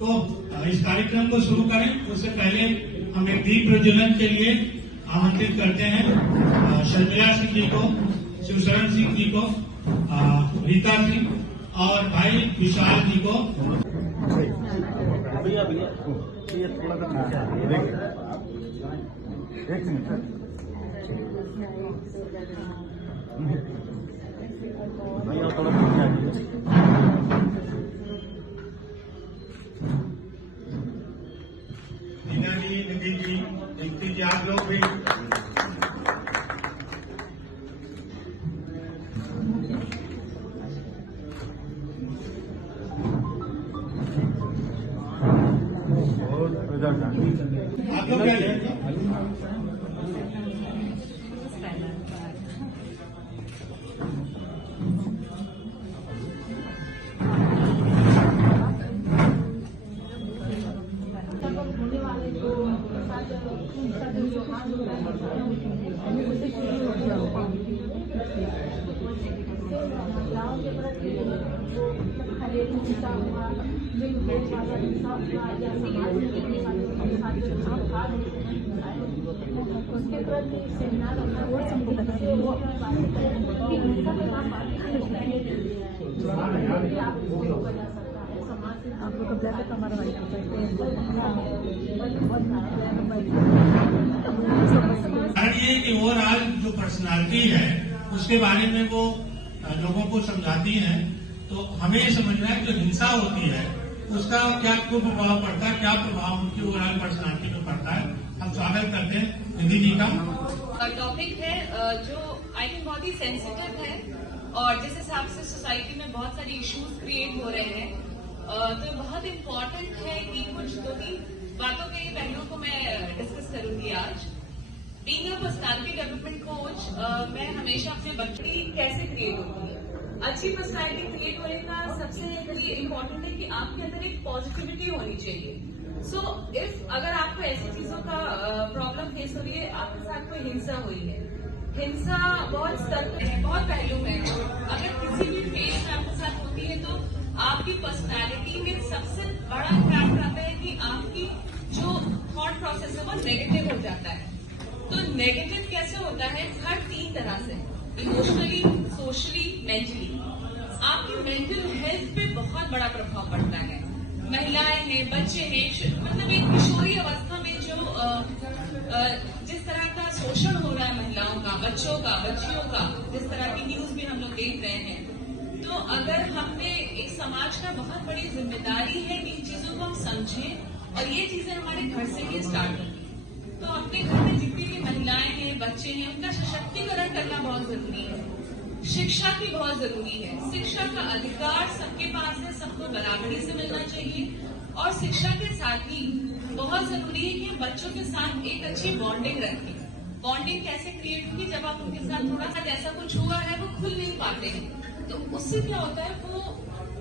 तो इस कार्यक्रम को शुरू करें उससे पहले हम एक दीप प्रज्वलन के लिए आमंत्रित करते हैं शर्मिला सिंह जी को, शिवशरण सिंह जी को, रीता सिंह और भाई विशाल जी को। नीना जी, निधि जी, दीप्ति जी, आप लोग भी आप लोग क्या लेंगे? उसके प्रति सेमिनार आप लोग को जैसे हमारा ये कि ओवरऑल जो पर्सनालिटी है उसके बारे में वो लोगों को समझाती हैं। तो हमें ये समझना है जो हिंसा होती है उसका क्या प्रभाव पड़ता है, क्या प्रभाव उनकी ओवरऑल पर्सनालिटी में पड़ता है। हम स्वागत करते हैं निधि जी का। टॉपिक है जो आई थिंक बहुत ही सेंसिटिव है और जिस हिसाब से सोसाइटी में बहुत सारे इश्यूज क्रिएट हो रहे हैं, तो बहुत इम्पोर्टेंट है कि कुछ 2-3 बातों के पहलुओं को मैं डिस्कस करूंगी आज। Being a personality development coach, मैं हमेशा अपने बच्चों की कैसे क्रिएट होती है, अच्छी पर्सनालिटी क्रिएट होने का सबसे इम्पोर्टेंट है कि आपके अंदर एक पॉजिटिविटी होनी चाहिए। सो इफ अगर आपको ऐसी चीजों का प्रॉब्लम फेस हो रही है, आपके साथ कोई हिंसा हुई है, हिंसा बहुत स्तर पे है, बहुत पहलू में है, अगर किसी भी फेज में आपके साथ होती है तो आपकी पर्सनालिटी में सबसे बड़ा इम्पैक्ट आता है कि आपकी जो थॉट प्रोसेस है वो नेगेटिव हो जाता है। तो नेगेटिव कैसे होता है? हर 3 तरह से, इमोशनली, सोशली, मेंटली। आपकी मेंटल हेल्थ पे बहुत बड़ा प्रभाव पड़ता है। महिलाएं हैं, बच्चे हैं, मतलब एक किशोरी अवस्था में जो जिस तरह का शोषण हो रहा है महिलाओं का, बच्चों का, बच्चियों का, जिस तरह की न्यूज भी हम लोग देख रहे हैं, तो अगर हमने एक समाज का बहुत बड़ी जिम्मेदारी है कि इन चीजों को हम समझें और ये चीजें हमारे घर से ही स्टार्ट होती है। तो अपने घर में जितनी भी महिलाएं हैं, बच्चे हैं, उनका सशक्तिकरण करना बहुत जरूरी है। शिक्षा की बहुत जरूरी है। शिक्षा का अधिकार सबके पास है, सबको बराबरी से मिलना चाहिए। और शिक्षा के साथ ही बहुत जरूरी है कि बच्चों के साथ एक अच्छी बॉन्डिंग रखें। बॉन्डिंग कैसे क्रिएट होगी? जब आप उनके साथ थोड़ा सा ऐसा कुछ हुआ है वो खुल नहीं पाते हैं, तो उससे क्या होता है, वो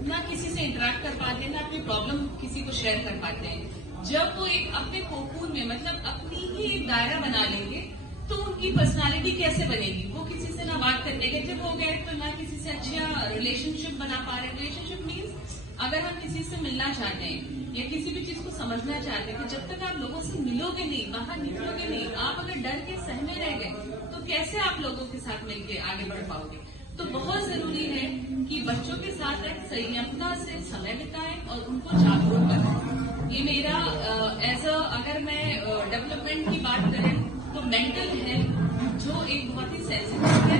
ना किसी से इंटरेक्ट कर पाते हैं, ना अपनी प्रॉब्लम किसी को शेयर कर पाते हैं। जब वो एक अपने कोकून में, मतलब अपनी ही एक दायरा बना लेंगे, तो उनकी पर्सनालिटी कैसे बनेगी? वो किसी से ना बात कर, नेगेटिव हो गए तो ना किसी से अच्छा रिलेशनशिप बना पा रहे। रिलेशनशिप मीन्स अगर हम किसी से मिलना चाहते हैं या किसी भी चीज को समझना चाहते हैं, तो जब तक आप लोगों से मिलोगे नहीं, बाहर निकलोगे नहीं, आप अगर डर के सहमे रह गए, तो कैसे आप लोगों के साथ मिलकर आगे बढ़ पाओगे? तो बहुत जरूरी है कि बच्चों के साथ एक संयमता से समय बिताएं और उनको जागरूक करें। ये मेरा अगर मैं डेवलपमेंट की बात करें तो मेंटल हेल्थ जो एक बहुत ही सेंसिटिव है,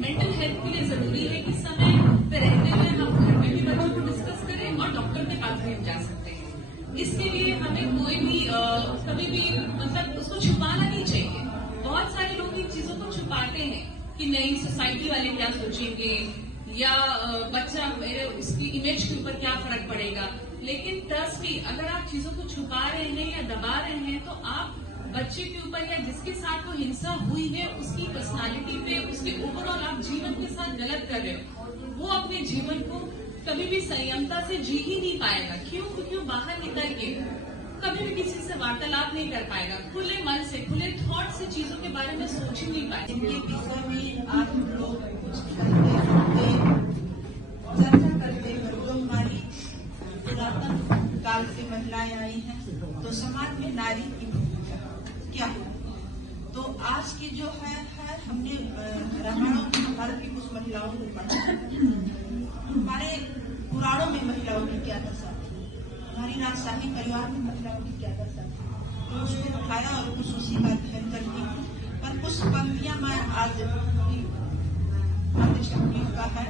मेंटल हेल्थ के लिए जरूरी है कि समय पे रहते हुए हम घर में भी बच्चों को डिस्कस करें और डॉक्टर के पास भी हम जा सकते हैं। इसके लिए हमें कोई भी कभी भी मतलब उसको छुपाना नहीं चाहिए। बहुत सारे लोग इन चीजों को छुपाते हैं कि नहीं सोसाइटी वाले क्या सोचेंगे या बच्चा मेरे उसकी इमेज के ऊपर क्या फर्क पड़ेगा। लेकिन ट्रस्ट मी, अगर आप चीजों को छुपा रहे हैं या दबा रहे हैं तो आप बच्चे के ऊपर या जिसके साथ वो हिंसा हुई है उसकी पर्सनालिटी पे, उसके ओवरऑल आप जीवन के साथ गलत कर रहे हो। वो अपने जीवन को कभी भी संयमता से जी ही नहीं पाएगा। क्यों? क्योंकि वो बाहर निकल के कभी भी किसी से वार्तालाप नहीं कर पाएगा, खुले मन से, खुले थॉट से चीजों के बारे में सोच ही नहीं पाएगा। इनके विषय में आप लोग कुछ करते चर्चा करते हैं। जो हमारी पुरातन काल से महिलाएं आई हैं, तो समाज में नारी की भूमिका क्या है? तो आज की जो है हमने रामायणों में भारत की कुछ महिलाओं को पढ़ा, हमारे पुराणों में महिलाओं की क्या दशा थी, हमारी राजशाही परिवार में महिलाओं की क्या दशा थी, तो उसको उठाया और कुछ उसी का अध्ययन करती हूँ। पर कुछ पंक्तियां मैं आज शक्तियों का है,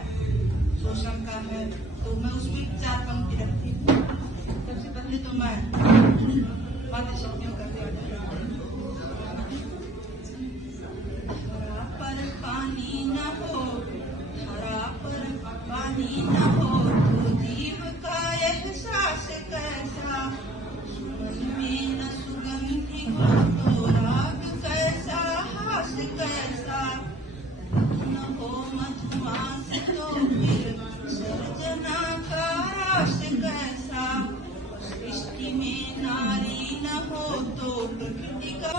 शोषण का है, तो मैं उसमें 4 पंक्ति रखती हूँ। सबसे पहले तो मैं मातृ शक्तियों का धरा पर पानी न हो, धरा पर पानी न हो, तो जीव का एहसास कैसा, सुमन में न सुगंधि हो तो राग कैसा, हास कैसा, न हो मधुमास तो फिर सर्जना का रास कैसा, सृष्टि में नारी न हो तो प्रकृति का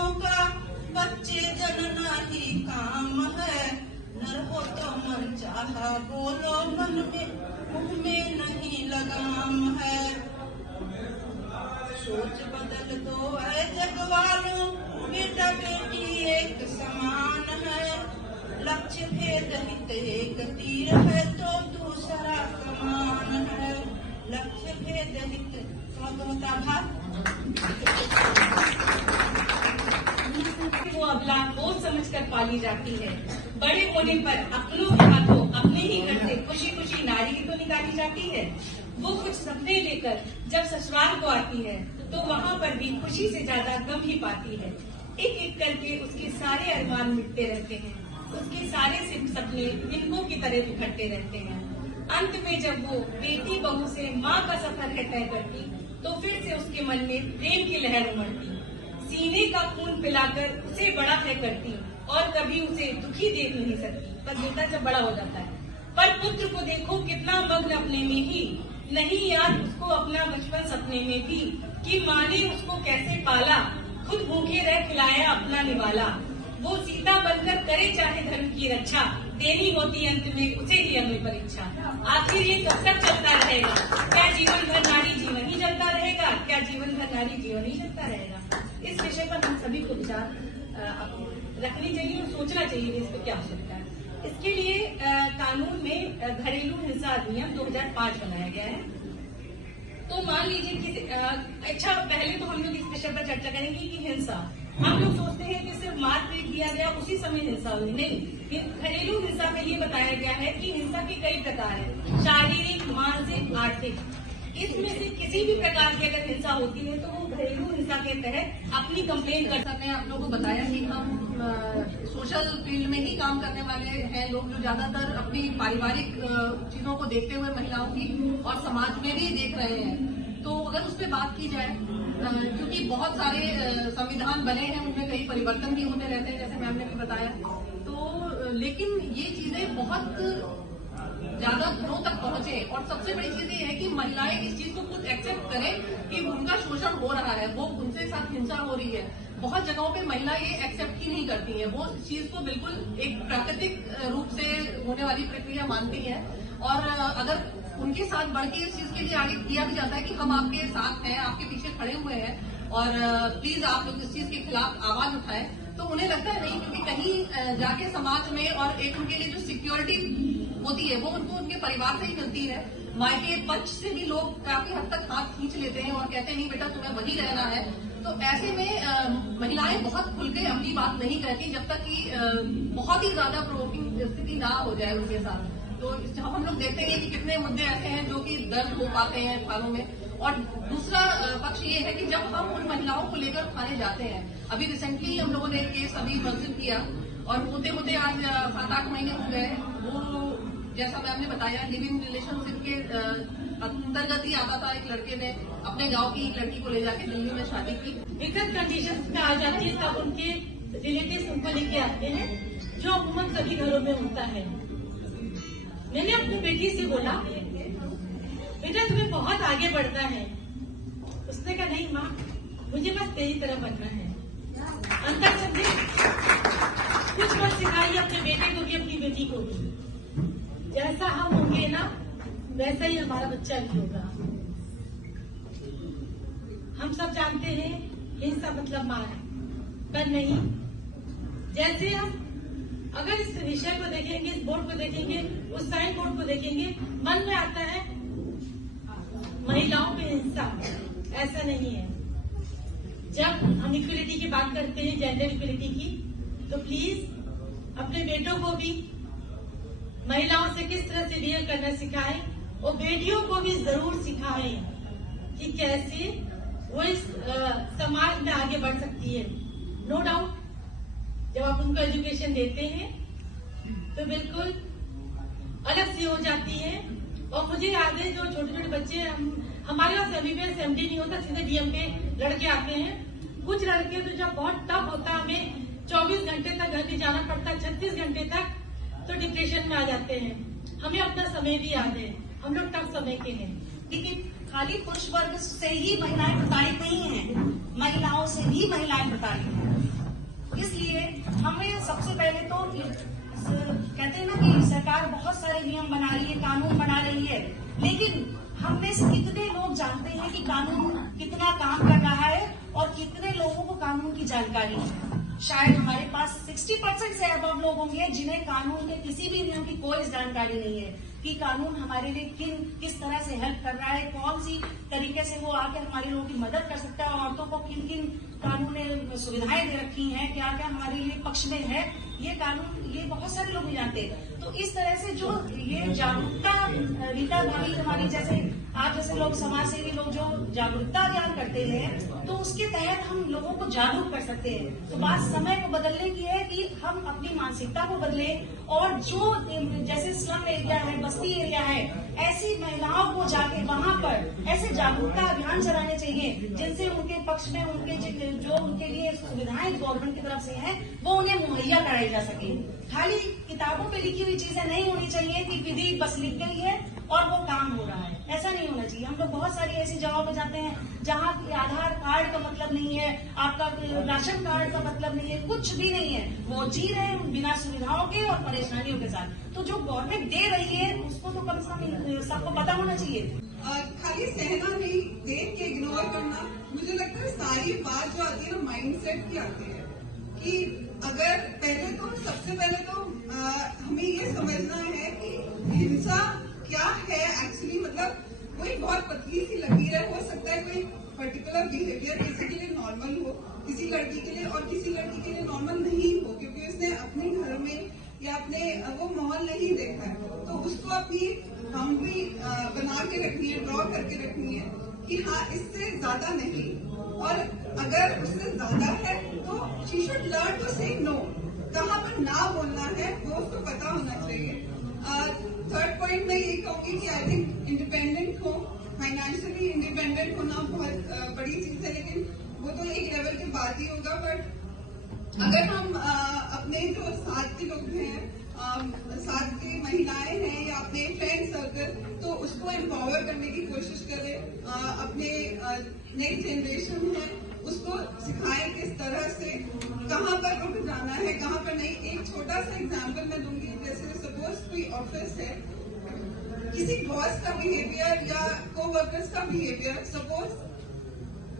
बच्चे जनना ही काम है, नर हो तो मन चाहा बोलो, मन में मुंह में नहीं लगाम है, सोच बदल दो ऐ जग वालों, बेटा बेटी एक समान है, लक्ष्य भेद हित एक तीर है तो दूसरा समान है, लक्ष्य भेद हित स्वतंत्रता भाग वो अबला बोझ समझकर पाली जाती है, बड़े होने पर अपनों के हाथों अपने ही घर से खुशी खुशी नारी तो निकाली जाती है। वो कुछ सपने लेकर जब ससुराल को आती है तो वहाँ पर भी खुशी से ज्यादा गम ही पाती है। एक एक करके उसके सारे अरमान मिटते रहते हैं, उसके सारे सपने इनको की तरह बिखरते रहते हैं। अंत में जब वो बेटी बहू से माँ का सफर है तय करती, तो फिर से उसके मन में प्रेम की लहर उमड़ती, सीने का खून पिलाकर उसे बड़ा तय करती और कभी उसे दुखी देख नहीं सकती। पर बेटा जब बड़ा हो जाता है, पर पुत्र को देखो कितना मग्न अपने में ही, नहीं याद उसको अपना बचपन सपने में भी, कि माँ ने उसको कैसे पाला, खुद भूखे रह खिलाया अपना निवाला, वो सीता बनकर करे चाहे धर्म की रक्षा, देनी होती अंत में उसे ही हमें परीक्षा। आखिर ये कब तक चलता रहेगा? क्या जीवन भर नारी जीवन ही चलता रहेगा? क्या जीवन भर नारी जीवन ही चलता रहेगा? इस विषय पर हम सभी को विचार रखनी चाहिए और सोचना चाहिए कि इसको क्या हो सकता है। इसके लिए कानून में घरेलू हिंसा अधिनियम 2005 बनाया गया है। तो मान लीजिए कि अच्छा, पहले तो हम लोग इस विषय पर चर्चा करेंगे कि हिंसा, हम लोग सोचते हैं कि सिर्फ मारपीट दिया गया उसी समय हिंसा हुई, नहीं। घरेलू हिंसा में ये बताया गया है कि हिंसा के कई प्रकार है, शारीरिक, मानसिक, आर्थिक। इसमें से किसी भी प्रकार की अगर हिंसा होती है तो वो घरेलू हिंसा के तहत अपनी कंप्लेन कर सकते हैं। आप लोगों को बताया कि हम सोशल फील्ड में ही काम करने वाले हैं लोग, जो ज्यादातर अपनी पारिवारिक चीजों को देखते हुए महिलाओं की और समाज में भी देख रहे हैं। तो अगर उस पर बात की जाए, क्योंकि बहुत सारे संविधान बने हैं, उनमें कई परिवर्तन भी होते रहते हैं, जैसे मैम ने भी बताया, तो लेकिन ये चीजें बहुत ज्यादा घरों तक पहुंचे। और सबसे बड़ी चीज ये है कि महिलाएं इस चीज को खुद एक्सेप्ट करें कि उनका शोषण हो रहा है, वो उनके साथ हिंसा हो रही है। बहुत जगहों पे महिला ये एक्सेप्ट ही नहीं करती है, वो इस चीज को बिल्कुल एक प्राकृतिक रूप से होने वाली प्रक्रिया मानती है। और अगर उनके साथ बढ़ के इस चीज के लिए आगे किया भी जाता है कि हम आपके साथ हैं, आपके पीछे खड़े हुए हैं और प्लीज आप लोग इस चीज के खिलाफ आवाज उठाएं, तो उन्हें लगता है नहीं, क्योंकि कहीं जाके समाज में और एक उनके लिए जो सिक्योरिटी होती है वो उनको उनके परिवार से ही मिलती है। मायके पक्ष से भी लोग काफी हद तक हाथ खींच लेते हैं और कहते हैं नहीं बेटा तुम्हें वही रहना है। तो ऐसे में महिलाएं बहुत खुल के अपनी बात नहीं कहती जब तक कि बहुत ही ज्यादा प्रोवोकिंग स्थिति ना हो जाए उनके साथ। तो हम लोग देखते हैं कि कितने मुद्दे ऐसे हैं जो कि दर्ज हो पाते हैं थानों में। और दूसरा पक्ष ये है कि जब हम उन महिलाओं को लेकर थाने जाते हैं, अभी रिसेंटली हम लोगों ने एक केस अभी मंजूर किया और होते होते आज 7-8 महीने हो गए। वो जैसा मैम ने बताया, लिव इन रिलेशनशिप के अंतर्गत ही आता था। एक लड़के ने अपने गांव की एक लड़की को ले जाके दिल्ली में शादी की। विकट कंडीशन में आ जाती है तब उनके रिलेटिव उनको लेके आते हैं, जो अमूमन सभी घरों में होता है। मैंने अपनी बेटी से बोला बेटा तुम्हें बहुत आगे बढ़ना है। उसने कहा नहीं माँ, मुझे बस तेरी तरह बनना है। अंतर समझे, कुछ बात सिखाइए अपने बेटे को भी अपनी बेटी को भी। जैसा हम होंगे ना वैसा ही हमारा बच्चा भी होगा। हम सब जानते हैं हिंसा मतलब मार, पर नहीं। जैसे हम अगर इस विषय को देखेंगे, इस बोर्ड को देखेंगे, उस साइन बोर्ड को देखेंगे, मन में आता है महिलाओं पे हिंसा। ऐसा नहीं है। जब हम इक्वलिटी की बात करते हैं, जेंडर इक्वलिटी की, तो प्लीज अपने बेटों को भी महिलाओं से किस तरह से बिहेव करना सिखाएं, और बेटियों को भी जरूर सिखाएं कि कैसे वो इस समाज में आगे बढ़ सकती है। नो डाउट जब आप उनको एजुकेशन देते हैं तो बिल्कुल अलग सी हो जाती है। और मुझे याद है जो छोटे छोटे बच्चे, हमारे पास एमबीबीएस एमडी नहीं होता, सीधे डीएम पे लड़के आते हैं। कुछ लड़के तो जब बहुत टफ होता, हमें 24 घंटे तक घर नहीं जाना पड़ता, 36 घंटे तक, तो डिप्रेशन में आ जाते हैं। हमें अपना समय भी याद है, हम लोग टफ समय के हैं। लेकिन खाली पुरुष वर्ग से ही महिलाएं प्रताड़ित नहीं हैं, महिलाओं से भी महिलाएं प्रताड़ित हैं। इसलिए हमें सबसे पहले तो कहते हैं ना कि सरकार बहुत सारे नियम बना रही है, कानून बना रही है, लेकिन हम में से कितने लोग जानते हैं कि कानून कितना काम कर रहा है और कितने लोगों को कानून की जानकारी है। शायद हमारे पास 60% से अबव लोग होंगे जिन्हें कानून के किसी भी नियम की कोई जानकारी नहीं है कि कानून हमारे लिए किस तरह से हेल्प कर रहा है, कौन सी तरीके से वो आकर हमारे लोगों की मदद कर सकता है, औरतों को किन किन कानून ने सुविधाएं दे रखी हैं, क्या क्या हमारे लिए पक्ष में है, ये कानून ये बहुत सारे लोग नहीं जानते। तो इस तरह से जो ये जागरूकता रीता भाभी हमारी जैसे आप जैसे लोग, समाज सेवी लोग जो जागरूकता अभियान करते हैं, तो उसके तहत हम लोगों को जागरूक कर सकते हैं। तो बात समय को बदलने की है कि हम अपनी मानसिकता को बदलें, और जो जैसे स्लम एरिया है, बस्ती एरिया है, ऐसी महिलाओं को जाके वहां पर ऐसे जागरूकता अभियान चलाने चाहिए जिनसे उनके पक्ष में उनके जो उनके लिए सुविधाएं गवर्नमेंट की तरफ से हैं वो उन्हें मुहैया कराई जा सके। खाली किताबों पे लिखी हुई चीजें नहीं होनी चाहिए कि विधि बस लिख गई है और वो काम हो रहा है, ऐसा नहीं होना चाहिए। हम लोग बहुत सारी ऐसी जगहों पे जाते हैं जहाँ आधार कार्ड का मतलब नहीं है, आपका राशन कार्ड का मतलब नहीं है, कुछ भी नहीं है, वो जी रहे हैं बिना सुविधाओं के और परेशानियों के साथ। तो जो गवर्नमेंट दे रही है उसको तो कम से कम सबको पता होना चाहिए। खाली सहना नहीं, देख के इग्नोर करना। मुझे लगता है सारी बात जो आती है ना माइंडसेट की आती है कि अगर सबसे पहले तो हमें ये समझना है कि हिंसा क्या है एक्चुअली। मतलब कोई बहुत पतली सी लकीर है, हो सकता है कोई पर्टिकुलर बिहेवियर किसी के लिए नॉर्मल हो, किसी लड़की के लिए, और किसी लड़की के लिए नॉर्मल नहीं हो, क्योंकि उसने अपने घर में या अपने वो माहौल नहीं देखा है। तो उसको अपनी बाउंड्री बना के रखनी है, ड्रॉ करके रखनी है कि हाँ इससे ज्यादा नहीं, और अगर उससे ज्यादा है तो शी शुड लर्न टू से नो। कहाँ पर ना बोलना है वो उसको पता होना चाहिए। थर्ड पॉइंट मैं ये कहूंगी कि आई थिंक इंडिपेंडेंट हो, फाइनेंशियली इंडिपेंडेंट होना बहुत बड़ी चीज है, लेकिन वो तो एक लेवल के बाद ही होगा। बट अगर हम अपने जो साथ के लोग हैं, साथ की महिलाएं हैं या अपने फ्रेंड सर्कल, तो उसको एम्पावर करने की कोशिश करें। अपने नई जनरेशन है उसको सिखाएं किस तरह से कहाँ पर रुक जाना है, कहाँ पर नहीं। एक छोटा सा एग्जाम्पल मैं दूंगी, जैसे सपोज कोई ऑफिस है, किसी बॉस का बिहेवियर या कोवर्कर्स का बिहेवियर, सपोज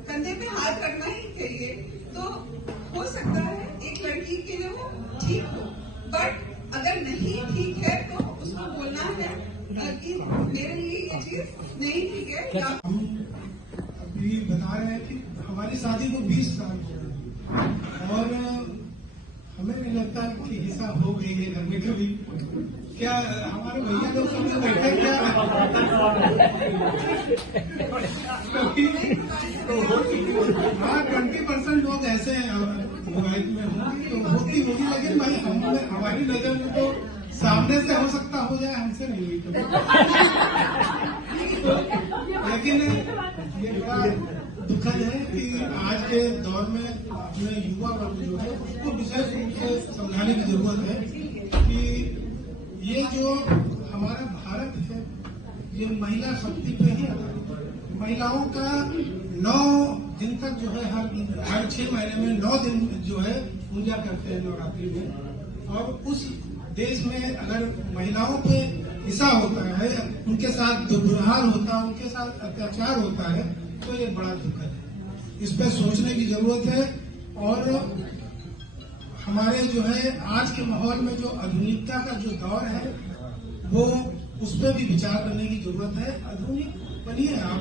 कंधे पे हाथ रखना ही चाहिए, तो हो सकता है एक लड़की के लिए वो ठीक हो, बट अगर नहीं ठीक है तो उसको बोलना है कि मेरे लिए ये चीज नहीं ठीक है। हम अभी बता रहे हैं कि हमारी शादी को 20 साल हो गए और हमें नहीं लगता कि हिंसा हो गई है घर में कभी। क्या हमारे भैया लोग कभी बैठे क्या हाँ 20% लोग ऐसे मोबाइल में होती होगी, लेकिन भाई हमारी नजर में तो सामने से हो सकता हो जाए, हमसे नहीं हुई लेकिन ये बड़ा दुखद है कि आज के दौर में अपने युवा वर्ग जो है उसको विशेष रूप से समझाने की जरूरत है कि ये जो हमारा भारत है ये महिला शक्ति पे ही आधारित है। महिलाओं का 9 दिन तक जो है हर 6 महीने में 9 दिन जो है पूजा करते हैं नवरात्रि में, और उस देश में अगर महिलाओं पे हिंसा होता है, उनके साथ दुर्व्यवहार होता है, उनके साथ अत्याचार होता है, तो ये बड़ा दुखद है। इस पर सोचने की जरूरत है। और हमारे जो है आज के माहौल में जो आधुनिकता का जो दौर है वो उस पर भी विचार करने की जरूरत है। आधुनिक बनिए आप,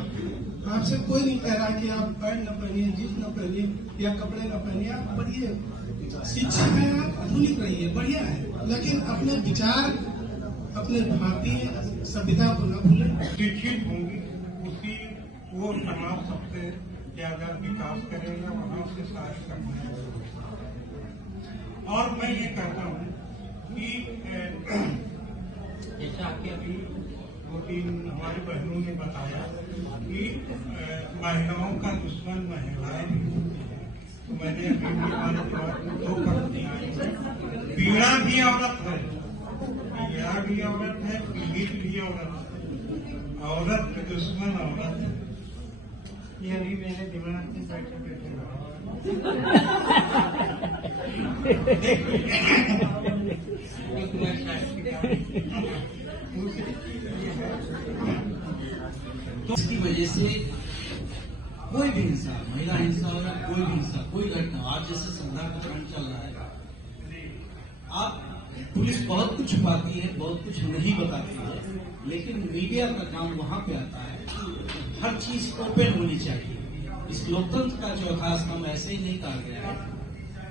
आपसे कोई नहीं कह रहा कि आप पैंट न पहनिए, जींस न पहनिए या कपड़े न पहनिए, आप बढ़िए शिक्षित है, आप आधुनिक रहिए, बढ़िया है, लेकिन अपने विचार, अपने भारतीय सभ्यता को न भूलें। शिक्षित होंगी उसी वो समाज सबसे ज्यादा विकास करेगा, वहां से सारी करना। और मैं ये कहता हूँ कि जैसा कि अभी 2-3 हमारी बहनों ने बताया कि महिलाओं का दुश्मन महिलाएं भी होती है, तो मैंने अभी भी 2 पंक्तियां आई हैं। पीड़ा भी औरत है, पीड़ा भी औरत है, पीड़ित भी औरत है, औरत के दुश्मन औरत है। ये अभी मेरे दिमाग में बैठे बैठे तो इसकी वजह से कोई भी हिंसा, महिला हिंसा हो या कोई भी हिंसा, कोई घटना, आज जैसे संविधान का चरण चल रहा है, आप पुलिस बहुत कुछ छुपाती है, बहुत कुछ नहीं बताती है, लेकिन मीडिया का काम वहां पे आता है कि हर चीज ओपन होनी चाहिए। इस लोकतंत्र का चौथा स्तंभ ऐसे ही नहीं कहा गया है,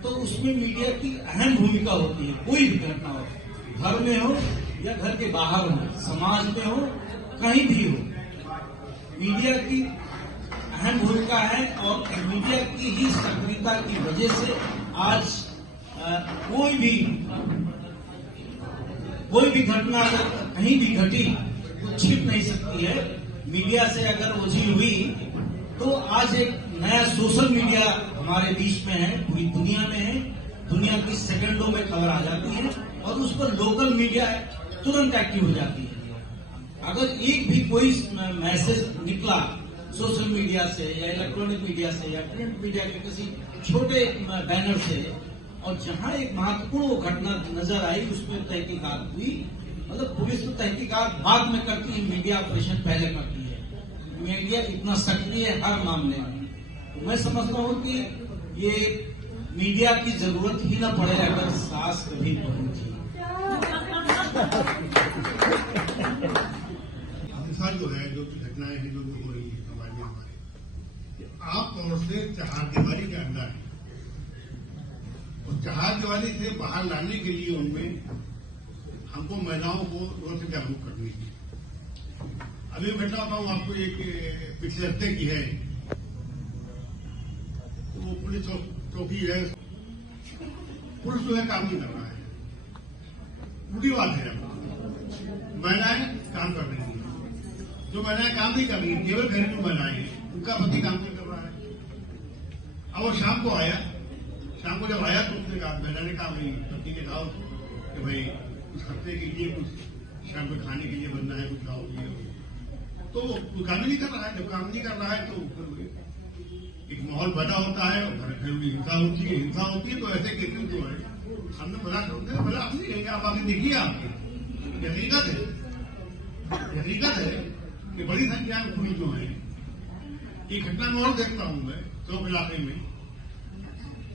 तो उसमें मीडिया की अहम भूमिका होती है। कोई भी घटना हो, घर में हो या घर के बाहर हो, समाज में हो, कहीं भी हो, मीडिया की अहम भूमिका है। और मीडिया की ही सक्रियता की वजह से आज कोई भी घटना कहीं भी घटी तो छिप नहीं सकती है। मीडिया से अगर ओझी हुई तो आज एक नया सोशल मीडिया हमारे बीच में है, पूरी दुनिया में है, दुनिया की सेकंडों में खबर आ जाती है और उस पर लोकल मीडिया तुरंत एक्टिव हो जाती है। अगर एक भी कोई मैसेज निकला सोशल मीडिया से या इलेक्ट्रॉनिक मीडिया से या प्रिंट मीडिया के किसी छोटे बैनर से, और जहां एक महत्वपूर्ण घटना नजर आई, उसमें तहकीकात हुई। मतलब पुलिस तो तहकीकात बाद में करती है, मीडिया ऑपरेशन पहले करती है। मीडिया इतना सक्रिय है हर मामले में, तो मैं समझता हूं कि ये मीडिया की जरूरत ही न पड़े अगर सास कभी पहुंची। हिंसा जो है, जो घटनाएं हैं जो हो रही है समाज में हमारे, आमतौर से चहारदीवारी के अंदर है, और चहारदीवारी से बाहर लाने के लिए उनमें हमको महिलाओं को रोज से जागरूक करनी है। अभी मैं बताता हूँ आपको, एक पिछले हफ्ते की है, वो पुलिस चौकी है, पुलिस जो है काम नहीं कर रहा है, उल्टी बात है। महिलाएं काम कर रही हैं, जो महिलाएं काम नहीं कर रही हैं, केवल घरेलू महिलाएं हैं, उनका पति काम नहीं कर रहा है। अब वो शाम को आया, शाम को जब आया तो उसने कहा, महिला ने कहा, भाई पति ने कहा कि भाई कुछ खर्चे के लिए, कुछ शाम को खाने के लिए बनना है, कुछ खाओ ये, तो वो काम ही नहीं कर रहा है। जब काम नहीं कर रहा है तो एक माहौल पैदा होता है और घरेलू हिंसा होती है। हिंसा होती है तो ऐसे केसेस जो है हमने मजाक करते हैं, मजाक नहीं कहेंगे, आप आगे देखिए, आपकी हकीकत है कि बड़ी संख्या में पुलिस जो है, एक घटना में और देखता हूं मैं चौक इलाके में,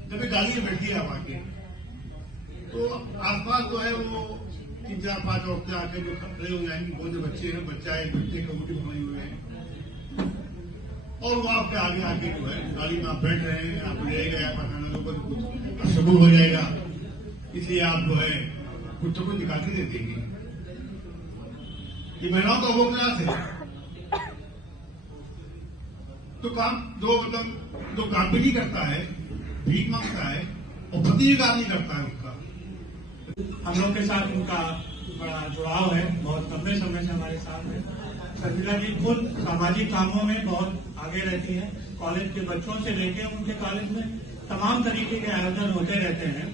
जब एक गाड़ी में बैठी है आप आके, तो आसपास जो है वो 3-4-5 औरतें आके जो खड़े हो जाएंगी, बहुत से बच्चे हैं, बच्चा है, बच्चे कबूटी बनाए हुए हैं, और वो आपके आगे आके जो है गाड़ी में आप बैठ रहे हैं, आप ले गए, पठाना लोगों को कुछ सबूत हो जाएगा, इसलिए आप जो है कुछ तो कुछ निकाल के दे देंगे। ये महिलाओं का वो क्लास है, तो काम जो काम भी नहीं करता है, भीख मांगता है, और पति भी काम नहीं करता है उसका। हम लोग के साथ उनका बड़ा जुड़ाव है, बहुत लंबे समय से हमारे साथ है। शर्मिला जी खुद सामाजिक कामों में बहुत आगे रहती है, कॉलेज के बच्चों से लेके उनके कॉलेज में तमाम तरीके के आयोजन होते रहते हैं।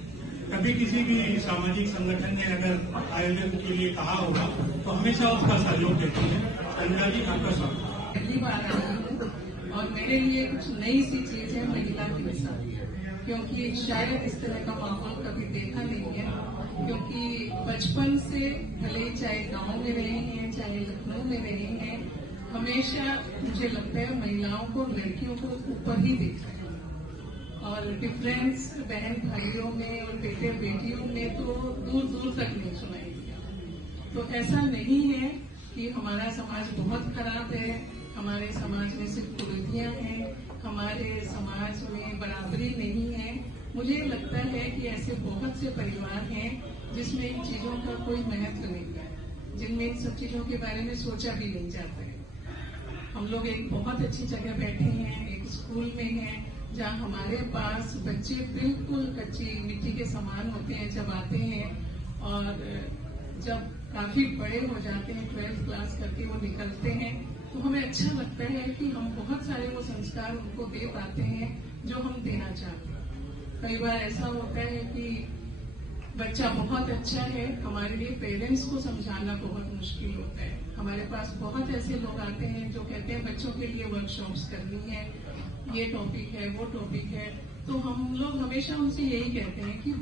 कभी किसी भी सामाजिक संगठन ने अगर आयोजन के लिए कहा होगा तो हमेशा उसका सहयोग देती है। शर्मिला जी, आपका स्वागत। पहली बार आई हूँ और मेरे लिए कुछ नई सी चीज है महिला हिंसा, क्योंकि शायद इस तरह का माहौल कभी देखा नहीं है। क्योंकि बचपन से भले चाहे गांव में रहे हैं चाहे लखनऊ में रहे हैं, हमेशा मुझे लगता है महिलाओं को, लड़कियों को ऊपर ही देखा है। और डिफरेंस बहन भाइयों में और बेटे बेटियों में तो दूर दूर तक नहीं सुनाई दिया। तो ऐसा नहीं है कि हमारा समाज बहुत खराब है, हमारे समाज में सिर्फ कुरीतियां हैं, हमारे समाज में बराबरी नहीं है। मुझे लगता है कि ऐसे बहुत से परिवार हैं जिसमें इन चीजों का कोई महत्व नहीं है, जिनमें इन सब चीजों के बारे में सोचा भी नहीं जाता है। हम लोग एक बहुत अच्छी जगह बैठे हैं, एक स्कूल में हैं, जहाँ हमारे पास बच्चे बिल्कुल कच्ची मिट्टी के समान होते हैं जब आते हैं, और जब काफी बड़े हो जाते हैं 12th क्लास करके वो निकलते हैं, तो हमें अच्छा लगता है कि हम बहुत सारे वो संस्कार उनको दे पाते हैं जो हम देना चाहते हैं। कई बार ऐसा होता है कि बच्चा बहुत अच्छा है, हमारे लिए पेरेंट्स को समझाना बहुत मुश्किल होता है। हमारे पास बहुत ऐसे लोग आते हैं जो कहते हैं बच्चों के लिए वर्कशॉप्स करनी है, ये टॉपिक है, वो टॉपिक है, तो हम लोग हमेशा उनसे यही कहते हैं कि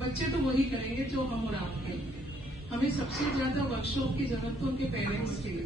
बच्चे तो वही करेंगे जो हम और आप करेंगे। हमें सबसे ज्यादा वर्कशॉप की जरूरत तो उनके पेरेंट्स की है।